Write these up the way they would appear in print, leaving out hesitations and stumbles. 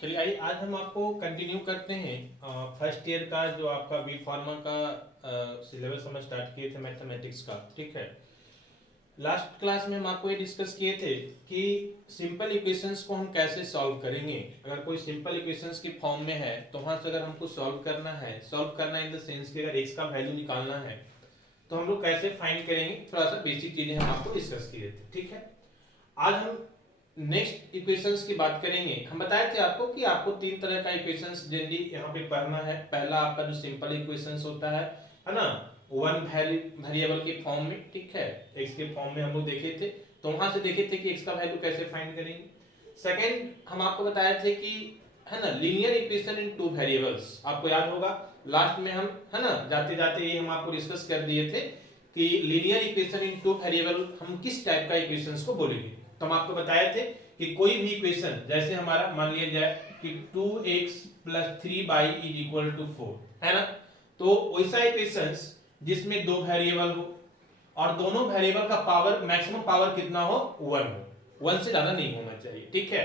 चलिए आइए आज हम आपको कंटिन्यू करते हैं फर्स्ट ईयर का जो आपका बी फार्मा का सिलेबस हम स्टार्ट किए थे मैथमेटिक्स का। ठीक है, लास्ट क्लास में हम आपको ये डिस्कस किए थे कि सिंपल इक्वेशंस को हम कैसे सॉल्व करेंगे। अगर कोई सिंपल इक्वेशंस की फॉर्म में है तो वहां से अगर हमको सॉल्व करना इन द सेंस कि अगर एक्स का वैल्यू निकालना है तो हम लोग कैसे फाइंड करेंगे, थोड़ा सा बेसिक चीजें हम आपको डिस्कस किए थे। ठीक है, आज हम नेक्स्ट इक्वेशंस की बात करेंगे। हम बताए थे आपको कि आपको तीन तरह का इक्वेशंस जनरली यहाँ पे पढ़ना है। पहला आपका जो सिंपल इक्वेशंस होता है ना, वन वेरिएबल के फॉर्म में। ठीक है, एक्स के फॉर्म में हम लोग देखे थे, तो वहां से देखे थे कि एक्स का वैल्यू कैसे फाइंड करेंगे। सेकंड हम आपको बताए थे कि है ना linear equation in two variables, आपको याद होगा लास्ट में हम है ना जाते जाते ये हम आपको डिस्कस कर दिए थे कि linear equation in two variable हम किस टाइप का इक्वेशंस को बोलेंगे। तो हम आपको बताए थे कि कोई भी इक्वेशन जैसे हमारा मान लिया जाए कि 2x + 3y = 4 है ना, तो वैसा इक्वेशंस जिसमें दो वेरिएबल हो और दोनों वेरिएबल का पावर मैक्सिमम पावर कितना हो 1 हो, 1 से ज्यादा नहीं होना चाहिए। ठीक है,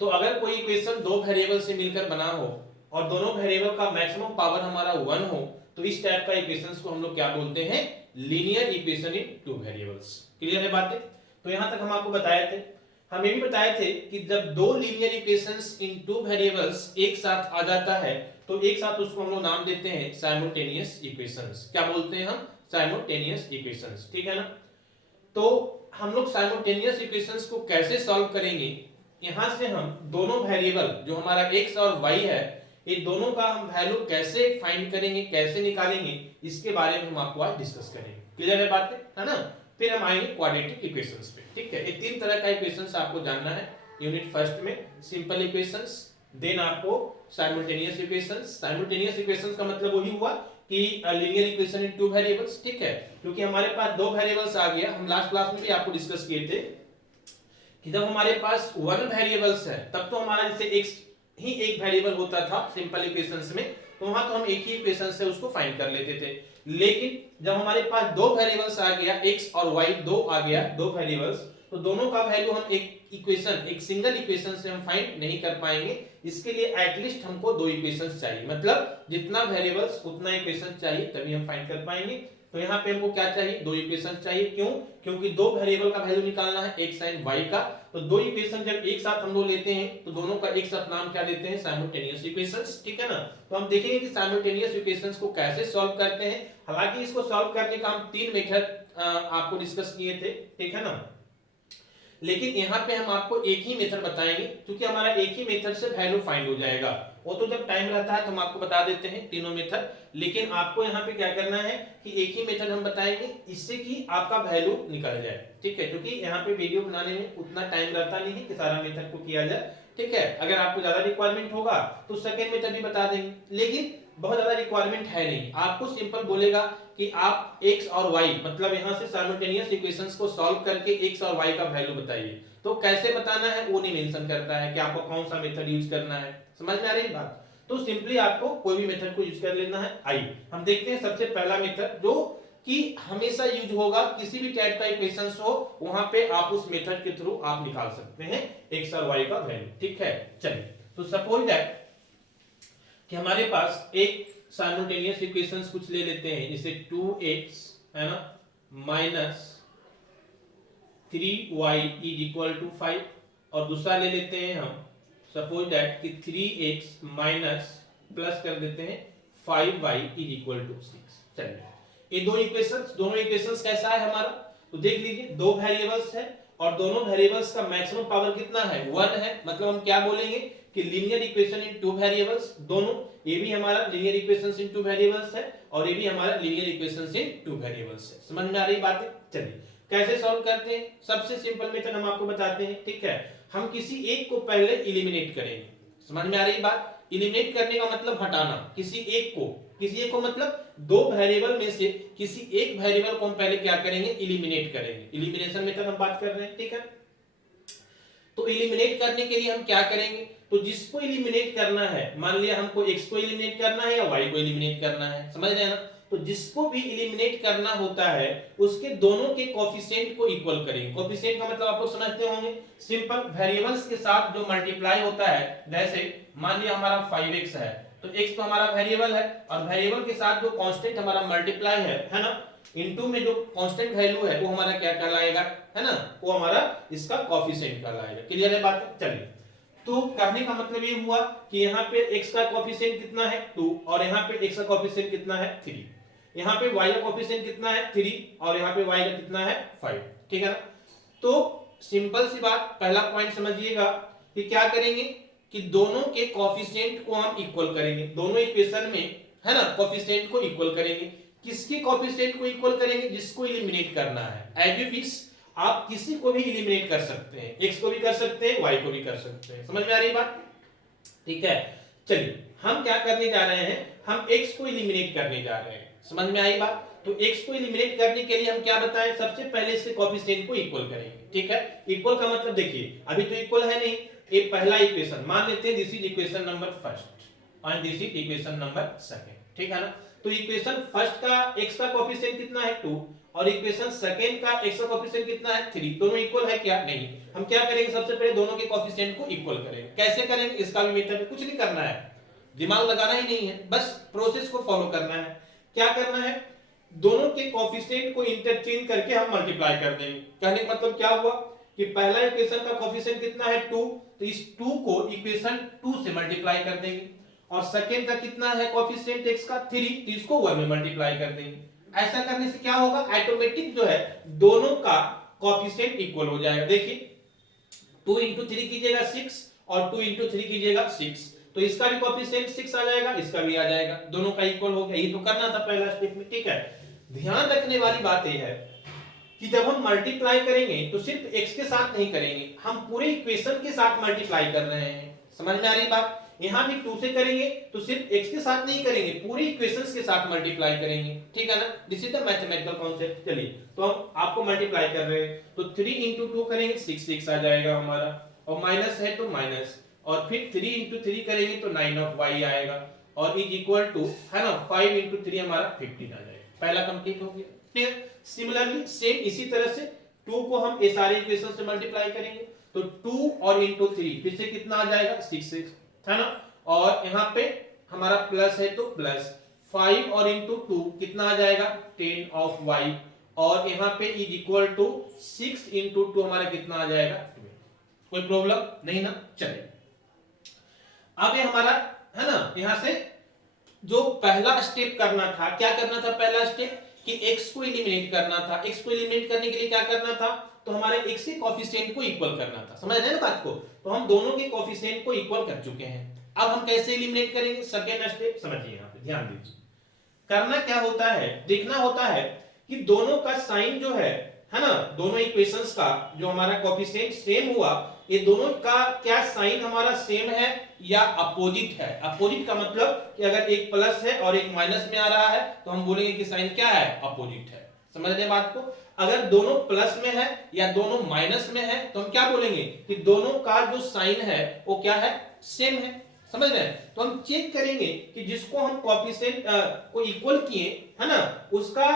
तो अगर कोई इक्वेशन दो वेरिएबल से मिलकर बना हो और दोनों वेरिएबल का मैक्सिमम पावर हमारा 1 हो तो इस टाइप का इक्वेशंस को हम लोग क्या बोलते हैं, linear equation in two variables. Clear है बातें? तो यहां तक हम आपको बताए थे। हम ये भी बताए थे कि जब दो लीनियर इक्वेशंस इन टू वेरिएबल्स एक साथ आ जाता है तो एक साथ उसको हम लोग नाम देते हैं साइमल्टेनियस इक्वेशंस। क्या बोलते हैं हम? Simultaneous equations. ठीक है ना, तो हम लोग साइमल्टेनियस इक्वेशंस को कैसे सॉल्व करेंगे, यहां से हम दोनों वेरिएबल जो हमारा x और y है ये दोनों का हम वैल्यू कैसे फाइंड करेंगे, कैसे निकालेंगे, इसके बारे में हम आपको आज डिस्कस करेंगे। क्लियर है बातें, है ना? फिर हम आएंगे क्वाड्रेटिक इक्वेशंस पे। ठीक है, ये तीन तरह का इक्वेशंस आपको जानना है यूनिट फर्स्ट में। सिंपल इक्वेशंस, देन आपको साइमल्टेनियस इक्वेशंस। साइमल्टेनियस इक्वेशंस का मतलब वही हुआ कि linear equation in two variables. ठीक है, क्योंकि हमारे पास दो वेरिएबल्स आ गया। हम लास्ट क्लास में भी आपको डिस्कस किए थे कि जब हमारे पास वन वेरिएबल्स है तब तो हमारा जैसे एक्स ही एक वेरिएबल होता था सिंपल इक्वेशंस में, तो वहां तो हम एक ही इक्वेशन से उसको फाइंड कर लेते थे। लेकिन जब हमारे पास दो वेरिएबल्स आ गया एक्स और वाई, दो आ गया दो वेरिएबल्स, तो दोनों का वैल्यू हम एक इक्वेशन एक सिंगल इक्वेशन से हम फाइंड नहीं कर पाएंगे। इसके लिए एटलीस्ट हमको दो इक्वेशंस चाहिए, मतलब जितना वेरिएबल्स उतना इक्वेशन चाहिए तभी हम फाइंड कर पाएंगे। तो यहाँ पे हमको क्या चाहिए, दो इक्वेशन चाहिए। क्यों? क्योंकि दो वेरिएबल का वैल्यू निकालना है x sin y का। तो दो इक्वेशन जब एक साथ हम लोग लेते हैं तो दोनों का एक साथ नाम क्या देते हैं, साइमल्टेनियस इक्वेशंस। ठीक है ना, तो हम देखेंगे कि साइमल्टेनियस इक्वेशंस को कैसे सॉल्व करते हैं। हालांकि इसको सॉल्व करने का हम तीन मेथड आपको डिस्कस किए थे। ठीक है ना, लेकिन यहाँ पे हम आपको एक ही मेथड बताएंगे क्योंकि हमारा एक ही मेथड से वैल्यू फाइंड हो जाएगा। वो तो जब टाइम रहता है तो हम आपको बता देते हैं तीनों मेथड, लेकिन आपको यहाँ पे क्या करना है कि एक ही मेथड हम बताएंगे इससे कि आपका वैल्यू निकल जाए। ठीक है, क्योंकि यहाँ पे वीडियो बनाने में उतना टाइम रहता नहीं है कि सारा मेथड को किया जाए। ठीक है, अगर आपको ज्यादा रिक्वायरमेंट होगा तो सेकेंड मेथड भी बता देंगे, लेकिन बहुत ज्यादा रिक्वायरमेंट है नहीं। आपको सिंपल बोलेगा कि आप x और y मतलब यहां से साइमल्टेनियस इक्वेशंस को सॉल्व करके x और y का वैल्यू बताइए। तो कैसे बताना है वो नहीं मेंशन करता है कि आपको कौन सा मेथड यूज करना है। समझ में आ रही है बात? तो सिंपली आपको कोई भी मेथड को यूज कर लेना है। आइए हम देखते हैं सबसे पहला मेथड जो कि हमेशा यूज होगा, किसी भी टाइप का इक्वेशंस हो वहां पे आप उस मेथड के थ्रू आप निकाल सकते हैं x और y का वैल्यू। ठीक है, चलिए तो सपोज दैट कि हमारे पास एक साइमल्टेनियस इक्वेशंस कुछ ले लेते हैं, जैसे 2x है ना माइनस 3y = 5, और दूसरा ले लेते हैं हम सपोज दैट कि 3x माइनस प्लस कर देते हैं 5y = 6। चलिए ये दो इक्वेशंस, दोनों इक्वेशंस कैसा है हमारा, तो देख लीजिए दो वेरिएबल्स है और दोनों वेरिएबल्स का मैक्सिमम पावर कितना है 1 है। मतलब हम क्या बोलेंगे कि linear equation in two variables, दोनों ये भी हमारा लीनियर इक्वेशंस इन टू वेरिएबल्स है और ये भी हमारा लीनियर इक्वेशंस इन टू वेरिएबल्स है। समझ में आ रही बातें? चलिए कैसे सॉल्व करते हैं, सबसे सिंपल मेथड हम आपको बताते हैं। ठीक है, हम किसी एक को पहले एलिमिनेट करेंगे। समझ में आ रही बात? एलिमिनेट करने का मतलब हटाना, किसी एक को मतलब दो वेरिएबल में से किसी एक वेरिएबल को हम पहले क्या करेंगे, एलिमिनेट करेंगे। एलिमिनेशन मेथड हम बात कर रहे हैं। ठीक है, तो एलिमिनेट करने के लिए हम क्या करेंगे, तो जिसको एलिमिनेट करना है, मान लिया हमको x को एलिमिनेट करना है या y को एलिमिनेट करना है, समझ रहे हैं ना, तो जिसको भी एलिमिनेट करना होता है उसके दोनों के कोफिशिएंट को इक्वल करेंगे। कोफिशिएंट का मतलब आप लोग समझते होंगे, सिंपल वेरिएबल्स के साथ जो मल्टीप्लाई होता है। जैसे मान लिया हमारा 5x है, तो x तो हमारा वेरिएबल है और वेरिएबल के साथ जो कांस्टेंट हमारा मल्टीप्लाई है ना, इनटू में जो कांस्टेंट वैल्यू है वो हमारा क्या कहलाएगा, है ना, वो हमारा इसका कोफिशिएंट कहलाएगा। क्लियर है बात? चलिए, तो कहने का मतलब ये हुआ कि यहाँ पे x का कोफिशिएंट कितना है 2 और यहाँ पे x का कोफिशिएंट कितना है 3, यहाँ पे y का कोफिशिएंट कितना है 3 और यहाँ पे y का कितना है 5। ठीक है ना? तो सिंपल सी बात, पहला पॉइंट समझिएगा कि क्या करेंगे कि दोनों के कोफिशिएंट को हम इक्वल करेंगे, दोनों इक्वेशन में, है ना, कोफिशिएंट को इक्वल करेंगे। किसके कोफिशिएंट को इक्वल करेंगे? जिसको एलिमिनेट करना है। एज यू विश, आप किसी को भी एलिमिनेट कर सकते हैं, x को भी कर सकते हैं, y को भी कर सकते हैं। समझ में आ रही बात? ठीक है, चलिए हम क्या करने जा रहे हैं, हम x को एलिमिनेट करने जा रहे हैं। समझ में आई बात? तो x को एलिमिनेट करने के लिए हम क्या बताएं, सबसे पहले इसके कोफिशिएंट को इक्वल करेंगे। ठीक है, इक्वल का मतलब देखिए अभी तो इक्वल है नहीं, ये पहला इक्वेशन मान लेते हैं, this is equation number first and this is equation number second. ठीक है ना? तो इक्वेशन फर्स्ट का x का कोफिशिएंट कितना है 2 और इक्वेशन सेकंड का x का कोफिशिएंट कितना है 3, दोनों इक्वल है क्या? नहीं। हम क्या करेंगे, सबसे पहले दोनों के कोफिशिएंट को इक्वल करेंगे। कैसे करेंगे? इसका भी मेथड, कुछ नहीं करना है, दिमाग लगाना ही नहीं है, बस प्रोसेस को फॉलो करना है। क्या करना है, दोनों के कोफिशिएंट को इंटरचेंज करके हम मल्टीप्लाई कर देंगे। कहने का मतलब क्या हुआ कि पहला इक्वेशन का कोफिशिएंट कितना है 2, तो इस 2 को इक्वेशन 2 से मल्टीप्लाई कर देंगे और सेकंड का कितना है कोफिशिएंट x का 3, तो इसको 1 में मल्टीप्लाई कर देंगे। ऐसा करने से क्या होगा, ऑटोमेटिक जो है दोनों का कोफिशिएंट इक्वल हो जाएगा। देखिए 2 into 3 कीजिएगा 6 और 2 into 3 कीजिएगा 6, तो इसका भी कोफिशिएंट 6 आ जाएगा, इसका भी आ जाएगा, दोनों का इक्वल हो गया। ये तो करना था पहला स्टेप में। ठीक है, ध्यान रखने वाली बात यह है कि जब हम मल्टीप्लाई करेंगे तो सिर्फ x के साथ नहीं करेंगे, हम पूरे इक्वेशन के साथ मल्टीप्लाई कर रहे हैं। समझ में आ रही बात? यहां भी 2 से करेंगे तो सिर्फ x के साथ नहीं करेंगे, पूरे इक्वेशंस के साथ मल्टीप्लाई करेंगे। ठीक है ना? This is the mathematical concept. चलिए, तो हम आपको मल्टीप्लाई कर रहे हैं, तो 3 into 2 करेंगे 6 आ जाएगा हमारा, और माइनस है तो माइनस, और फिर 3 into 3 करेंगे तो 9 of y आएगा, और इज इक्वल टू, है ना, 5 into 3 हमारा 15 आ जाएगा। पहला कंप्लीट हो गया। क्लियर? सिमिलरली सेम इसी तरह से 2 को हम ये सारे इक्वेशन से मल्टीप्लाई करेंगे, तो 2 और into 3 फिर से कितना आ जाएगा 6, है ना, और यहाँ पे हमारा प्लस है तो प्लस 5 और into 2 कितना आ जाएगा 10 of y, और यहाँ पे इज इक्वल टू 6 into 2 हमारा कितना आ जाएगा 12। कोई प्रॉब्लम नहीं ना? चलिए, अब ये हमारा, है ना, यहां से जो पहला स्टेप करना था, क्या करना था, पहला स्टेप कि x को एलिमिनेट करना था। x को एलिमिनेट करने के लिए क्या करना था, तो हमारे x के कोफिशिएंट को इक्वल करना था। समझ रहे हैं ना बात को? तो हम दोनों के कोफिशिएंट को इक्वल कर चुके हैं। अब हम कैसे एलिमिनेट करेंगे, सेकेंड स्टेप समझिए, यहाँ पे ध्यान दीजिए। करना क्या होता है, देखना होता है कि दोनों का साइन जो है ना, दोनों इक्वेशंस का जो हमारा कोफिशिएंट सेम हुआ, ये दोनों का क्या साइन हमारा सेम है या अपोजिट है। अपोजिट का मतलब कि अगर एक प्लस है और एक माइनस में आ रहा है तो हम बोलेंगे कि साइन क्या है, अपोजिट है। समझ रहे बात को? अगर दोनों प्लस में है या दोनों माइनस में है तो हम क्या बोलेंगे कि दोनों का जो साइन है वो क्या है, सेम है। समझ रहे हैं? तो हम चेक करेंगे कि जिसको हम कोफिशिएंट को इक्वल किए, है ना, उसका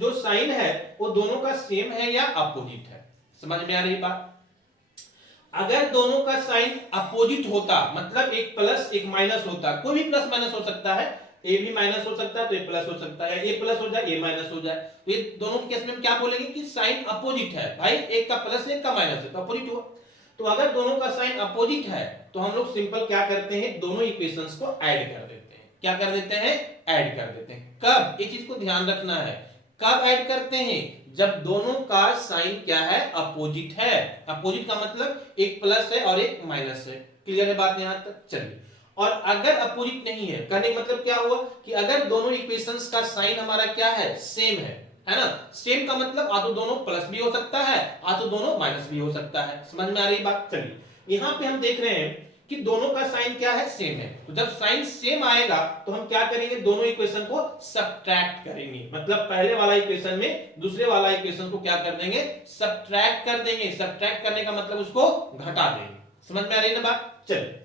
जो साइन है वो दोनों का सेम है या अपोजिट है। समझ में आ रही बात? अगर दोनों का साइन अपोजिट होता, मतलब एक प्लस एक माइनस होता, कोई भी प्लस माइनस हो सकता है, ए भी माइनस हो सकता है तो ए प्लस हो सकता है, ए प्लस हो जाए ए माइनस हो जाए, तो ये दोनों के केस में हम क्या बोलेंगे कि साइन अपोजिट है। भाई एक का प्लस है एक का माइनस है तो अपोजिट हुआ। तो अगर दोनों का साइन अपोजिट है तो हम लोग सिंपल क्या करते हैं, दोनों इक्वेशंस को ऐड कर देते हैं। क्या कर देते हैं, ऐड कर देते हैं। कब, ये चीज को ध्यान रखना है, कब ऐड करते हैं, जब दोनों का साइन क्या है, अपोजिट है। अपोजिट का मतलब एक प्लस है और एक माइनस है। क्लियर है बात यहां तक? चलिए, और अगर अपोजिट नहीं है, कहने का मतलब क्या हुआ कि अगर दोनों इक्वेशंस का साइन हमारा क्या है, सेम है ना, सेम का मतलब आ तो दोनों प्लस भी हो सकता है, आ तो दोनों माइनस भी हो सकता है। समझ में आ रही बात? चलिए, यहां पे हम देख रहे हैं कि दोनों का साइन क्या है, सेम है। तो जब साइन सेम आएगा तो हम क्या करेंगे, दोनों इक्वेशन को सब्ट्रैक्ट करेंगे। मतलब पहले वाला इक्वेशन में दूसरे वाला इक्वेशन को क्या कर देंगे, सब्ट्रैक्ट कर देंगे। सब्ट्रैक्ट करने का मतलब उसको घटा देंगे। समझ में आ रही है ना बात? चलिए,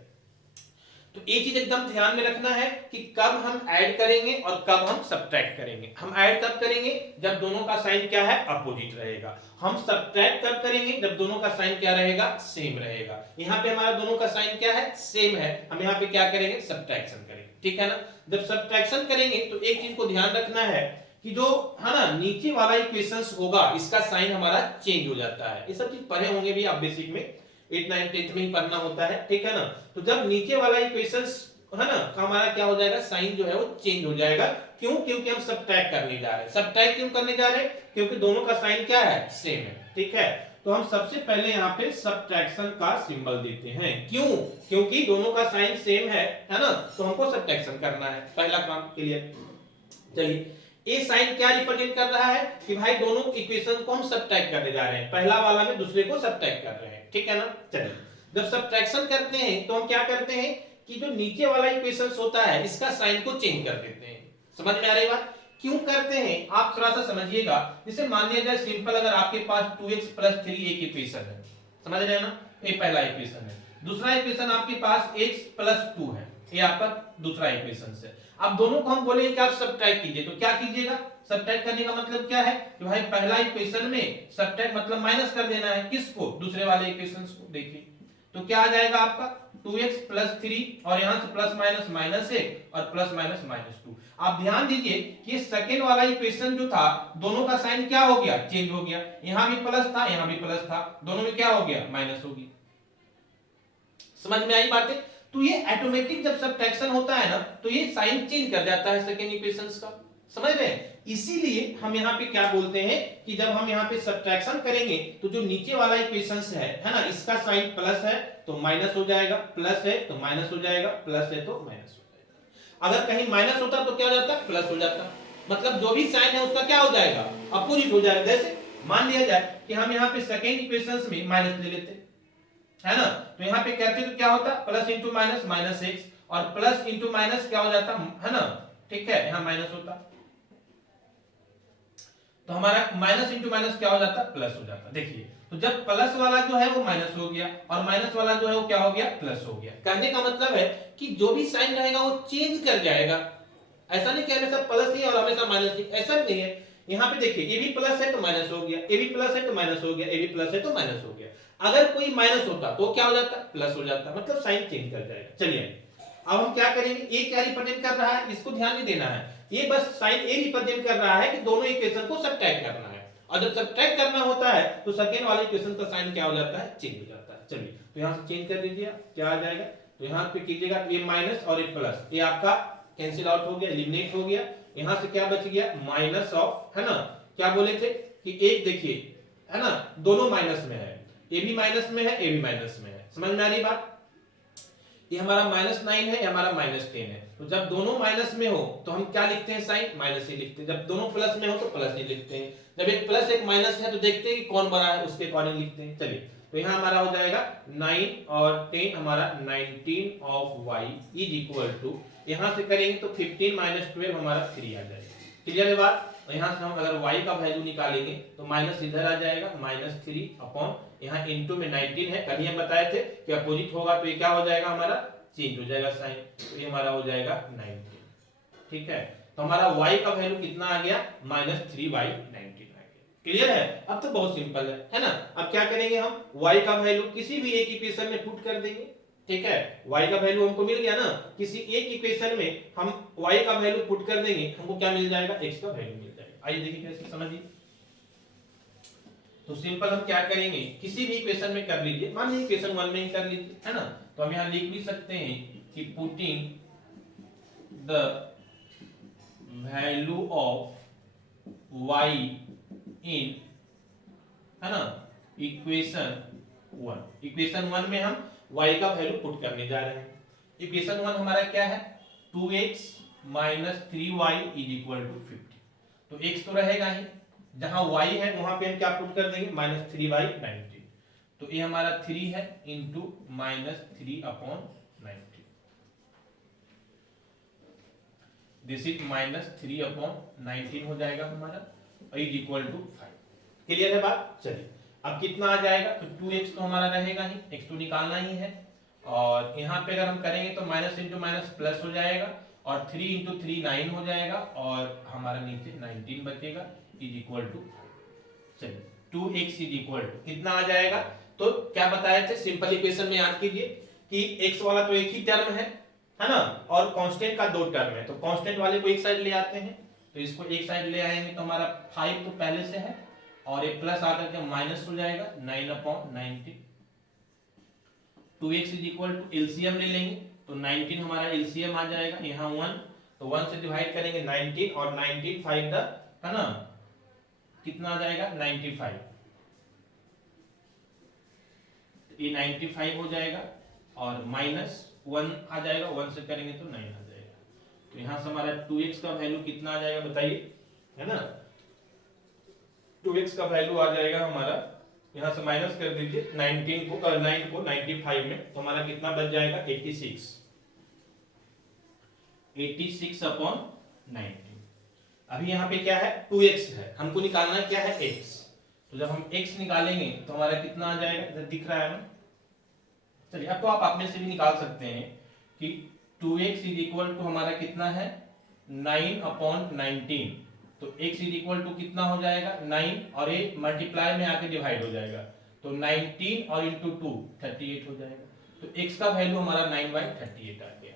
तो एक चीज एकदम ध्यान में रखना है कि कब हम ऐड करेंगे और कब हम सब्ट्रैक्ट करेंगे। हम ऐड कब करेंगे, जब दोनों का साइन क्या है, अपोजिट रहेगा। हम सब्ट्रैक्ट कब करेंगे, जब दोनों का साइन क्या रहेगा, सेम रहेगा। यहाँ पे हमारा दोनों का साइन क्या है, सेम है, हम यहाँ पे क्या करेंगे, सब्ट्रैक्शन करेंगे, ठीक है ना। जब सब्ट्रैक्शन करेंगे तो एक चीज को ध्यान रखना है कि जो है ना नीचे वाला इक्वेशंस होगा इसका साइन हमारा चेंज हो जाता है। ये सब चीज पढ़े होंगे भी आप बेसिक में, 8 9 10th में ही पढ़ना होता है, ठीक है ना। तो जब नीचे वाला इक्वेशंस है ना हमारा क्या हो जाएगा, साइन जो है वो चेंज हो जाएगा। क्यों, क्योंकि हम सब्ट्रैक्ट करने जा रहे हैं। सब्ट्रैक्ट क्यों करने जा रहे हैं, क्योंकि दोनों का साइन क्या है, सेम है, ठीक है। तो हम सबसे पहले यहाँ पे सब्ट्रैक्शन का सिंबल देते हैं। क्यों, क्योंकि दोनों का साइन सेम है ना, तो हमको सब्ट्रैक्शन करना है, पहला काम क्लियर। चलिए, ये साइन क्या रिप्रेजेंट कर रहा है कि भाई दोनों इक्वेशन को हम सब्ट्रैक्ट करने जा रहे हैं, पहला वाला में दूसरे को सब्ट्रैक्ट कर रहे हैं, ठीक है ना। चलिए, जब सब्ट्रैक्शन करते हैं तो हम क्या करते हैं कि जो नीचे वाला इक्वेशन होता है इसका साइन को चेंज कर देते हैं। समझ में आ रही बात, क्यों करते हैं आप थोड़ा सा समझिएगा। जैसे मान लिया जाए सिंपल, अगर आपके पास 2x + 3 एक इक्वेशन है, समझ रहे हैं ना, ये पहला इक्वेशन है। दूसरा इक्वेशन आपके पास x + 2 है, ये आपका दूसरा इक्वेशन है। अब दोनों को हम बोलेंगे कि आप सब्ट्रैक्ट कीजिए, तो क्या कीजिएगा, सब्ट्रैक्ट करने का मतलब क्या है कि भाई पहला इक्वेशन में सब्ट्रैक्ट मतलब माइनस कर देना है, किसको, दूसरे वाले इक्वेशन को। देखिए तो क्या आ जाएगा आपका 2x + 3 और यहां से प्लस माइनस -1 और प्लस माइनस -2। आप ध्यान दीजिए कि सेकंड वाला इक्वेशन जो था दोनों का साइन क्या हो गया, चेंज हो गया। यहां भी प्लस था, यहां भी प्लस था, दोनों में क्या हो गया, माइनस हो गया। समझ में आई बातें। तो ये ऑटोमेटिक जब सब्ट्रैक्शन होता है ना तो ये साइन चेंज कर जाता है सेकंड इक्वेशंस का, समझ रहे हैं। इसीलिए हम यहाँ पे क्या बोलते हैं कि जब हम यहाँ पे सब्ट्रैक्शन करेंगे तो जो नीचे वाला इक्वेशंस है ना, इसका साइन प्लस है तो माइनस हो जाएगा, प्लस है तो माइनस हो जाएगा, प्लस है तो माइनस हो जाएगा। अगर कहीं माइनस होता तो क्या हो जाता, प्लस हो जाता। मतलब जो भी साइन है उसका क्या हो जाएगा, अपोजिट हो जाएगा। जैसे मान लिया जाए कि हम यहाँ पे सेकंड इक्वेशंस में माइनस ले लेते है ना, तो यहाँ पे करते तो क्या होता, प्लस इंटू माइनस -x, और प्लस इंटू माइनस क्या हो जाता है ना, ठीक है, यहाँ माइनस होता, तो हमारा माइनस इंटू माइनस क्या हो जाता, प्लस हो जाता। देखिए तो जब प्लस वाला जो है वो माइनस हो गया और माइनस वाला जो है वो क्या हो गया, प्लस हो गया। कहने का मतलब है कि जो भी साइन रहेगा वो चेंज कर जाएगा। ऐसा नहीं कि हमेशा प्लस ही और हमेशा माइनस ही, ऐसा नहीं है। यहाँ पे देखिए ये भी प्लस है तो माइनस हो गया, ये भी प्लस है तो माइनस हो गया, ये भी प्लस है तो माइनस हो गया। अगर कोई माइनस होता तो क्या हो जाता, प्लस हो जाता, मतलब साइन चेंज कर जाएगा। चलिए अब हम क्या करेंगे, ये क्या रिप्रेजेंट कर रहा है, इसको ध्यान नहीं देना है। ये बस साइन ए रिप्रेजेंट कर रहा है कि दोनों इक्वेशन को सब्ट्रैक्ट करना है, और जब सब्ट्रैक्ट करना होता है तो सेकंड वाले इक्वेशन का साइन क्या हो जाता है, चेंज हो जाता है। चलिए तो यहाँ से चेंज कर दीजिए, क्या आ जाएगा, तो यहाँ पे कीजिएगा ये माइनस और ये प्लस, ये आपका कैंसिल आउट हो गया, एलिमिनेट हो गया। यहाँ से क्या बच गया, माइनस ऑफ, है ना, क्या बोले थे कि एक देखिए है ना, दोनों माइनस में है, ये भी माइनस में है, ये भी माइनस में है। समझ में आ रही बात। ये हमारा -9 है, ये हमारा -10 है। तो जब दोनों माइनस में हो तो हम क्या लिखते हैं, साइन माइनस ही लिखते हैं। जब दोनों प्लस में हो तो प्लस ही लिखते हैं। जब एक प्लस एक माइनस है तो देखते हैं कि कौन बड़ा है, उसके अकॉर्डिंग लिखते हैं। चलिए तो यहाँ हमारा हो जाएगा 9 और 10, हमारा 19 of y is equal to, यहाँ से करेंगे तो 15 - 12 हमारा 3 आ जाएगा। क्लियर है बात। यहाँ से हम अगर y का वैल्यू निकालेंगे तो माइनस इधर आ जाएगा, -3 अपॉन यहाँ इनटू में 19 है। कल ही हम बताए थे कि अपोजिट होगा तो ये क्या हो जाएगा, हमारा चेंज हो जाएगा साइन, तो ये हमारा हो जाएगा 19। ठीक है, तो हमारा y का वैल्यू कितना आ गया, -3/19 आ गया। क्लियर है। अब तो बहुत सिंपल है ना। अब क्या करेंगे हम, y का वैल्यू किसी भी एक इक्वेशन में पुट कर देंगे। ठीक है, y का वैल्यू हमको मिल गया ना, किसी एक इक्वेशन में हम y का वैल्यू पुट कर देंगे, हमको क्या मिल जाएगा, x का वैल्यू मिल जाएगा। आइए देखिए कैसे, समझिए। तो सिंपल हम क्या करेंगे, किसी भी इक्वेशन में कर लीजिए, मान लीजिए इक्वेशन 1 में ही कर लीजिए, है ना। तो हम यहाँ लिख भी सकते हैं कि putting the value of y इन, है ना, इक्वेशन 1। इक्वेशन 1 में हम y का वैल्यू पुट करने जा रहे हैं। इक्वेशन 1 हमारा क्या है, 2x - 3y = 50। तो x तो रहेगा ही, जहां y है वहां पे हम क्या पुट कर देंगे, -3/90। तो ये हमारा 3 है इंटू -3/90, दिस इज -3/19 हो जाएगा हमारा, इज इक्वल टू 5। क्लियर है बात। चलिए अब कितना आ जाएगा, तो 2x तो हमारा रहेगा ही, x तो निकालना ही है, और यहाँ पे अगर हम करेंगे तो माइनस इंटू माइनस प्लस हो जाएगा, और 3 इंटू 3 9 हो जाएगा, और हमारा नीचे 19 बचेगा इज इक्वल टू, चलिए 2x इज इक्वल टू कितना आ जाएगा। तो क्या बताए थे, सिंपल इक्वेशन में याद कीजिए कि x वाला तो एक ही टर्म है ना, और कांस्टेंट का दो टर्म है, तो कांस्टेंट वाले को एक साइड ले आते हैं, तो इसको एक साइड ले आएंगे तो हमारा 5 तो पहले से है, और एक प्लस आकर के माइनस हो जाएगा 9/90। 2x is equal to LCM ले लेंगे तो 19 हमारा एलसीएम आ जाएगा, यहाँ 1 तो 1 से डिवाइड करेंगे 19, और 19 5 है ना, कितना आ जाएगा 95, ये 95 हो जाएगा, और माइनस 1 आ जाएगा, 1 से करेंगे तो 9 आ जाएगा। तो यहाँ से हमारा 2x का वैल्यू कितना आ जाएगा बताइए, है ना, 2x का वैल्यू आ जाएगा हमारा, यहाँ से माइनस कर दीजिए 19 को 9 को 95 में, तो हमारा कितना बच जाएगा 86/90। अभी यहाँ पे क्या है 2x है, हमको निकालना है क्या है x, तो जब हम x निकालेंगे तो हमारा कितना आ जाएगा, इधर दिख रहा है ना, चलिए अब तो आप अपने से भी निकाल सकते हैं कि 2x इज इक्वल टू हमारा कितना है 9/19, तो x इज इक्वल टू कितना हो जाएगा 9, और ये मल्टीप्लाई में आके डिवाइड हो जाएगा, तो 19 और इंटू 2 38 हो जाएगा, तो x का वैल्यू हमारा 9/38 आ गया।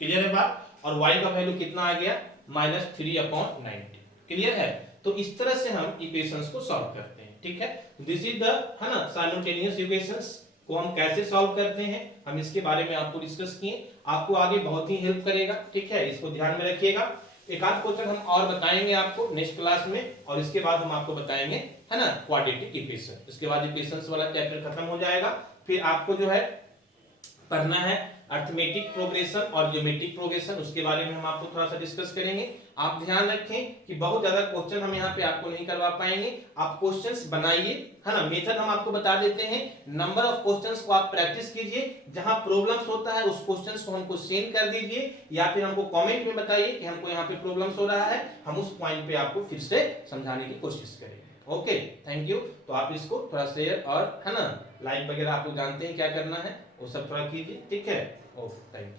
क्लियर है बात, और y का वैल्यू कितना आ गया -3/90। क्लियर है, तो इस तरह से हम इक्वेशंस को सॉल्व करते हैं, ठीक है, दिस इज द, है ना, साइमल्टेनियस इक्वेशंस को हम कैसे सॉल्व करते हैं, हम इसके बारे में आपको डिस्कस किए, आपको आगे बहुत ही हेल्प करेगा, ठीक है, इसको ध्यान में रखिएगा। एक आध क्वेश्चन हम और बताएंगे आपको नेक्स्ट क्लास में, और इसके बाद हम आपको बताएंगे, है ना, क्वाड्रेटिक इक्वेशन, इसके बाद इक्वेशंस वाला चैप्टर खत्म हो जाएगा, फिर आपको जो है पढ़ना है अरिथमेटिक प्रोग्रेशन और ज्योमेट्रिक प्रोग्रेशन, उसके बारे में हम आपको थोड़ा सा डिस्कस करेंगे। आप ध्यान रखें कि बहुत ज्यादा क्वेश्चन हम यहाँ पे आपको नहीं करवा पाएंगे, आप क्वेश्चंस बनाइए, है ना, मेथड हम आपको बता देते हैं, नंबर ऑफ क्वेश्चंस को आप प्रैक्टिस कीजिए, जहां प्रॉब्लम्स होता है उस क्वेश्चंस को हमको सेंड कर दीजिए, या फिर हमको कमेंट में बताइए कि हमको यहाँ पे प्रॉब्लम्स हो रहा है, हम उस पॉइंट पे आपको फिर से समझाने की कोशिश करेंगे। Okay, thank you. तो आप इसको थोड़ा शेयर और, है ना, लाइक वगैरह आप लोग जानते हैं क्या करना है, वो सब थोड़ा कीजिए, ठीक है। Okay, thank you.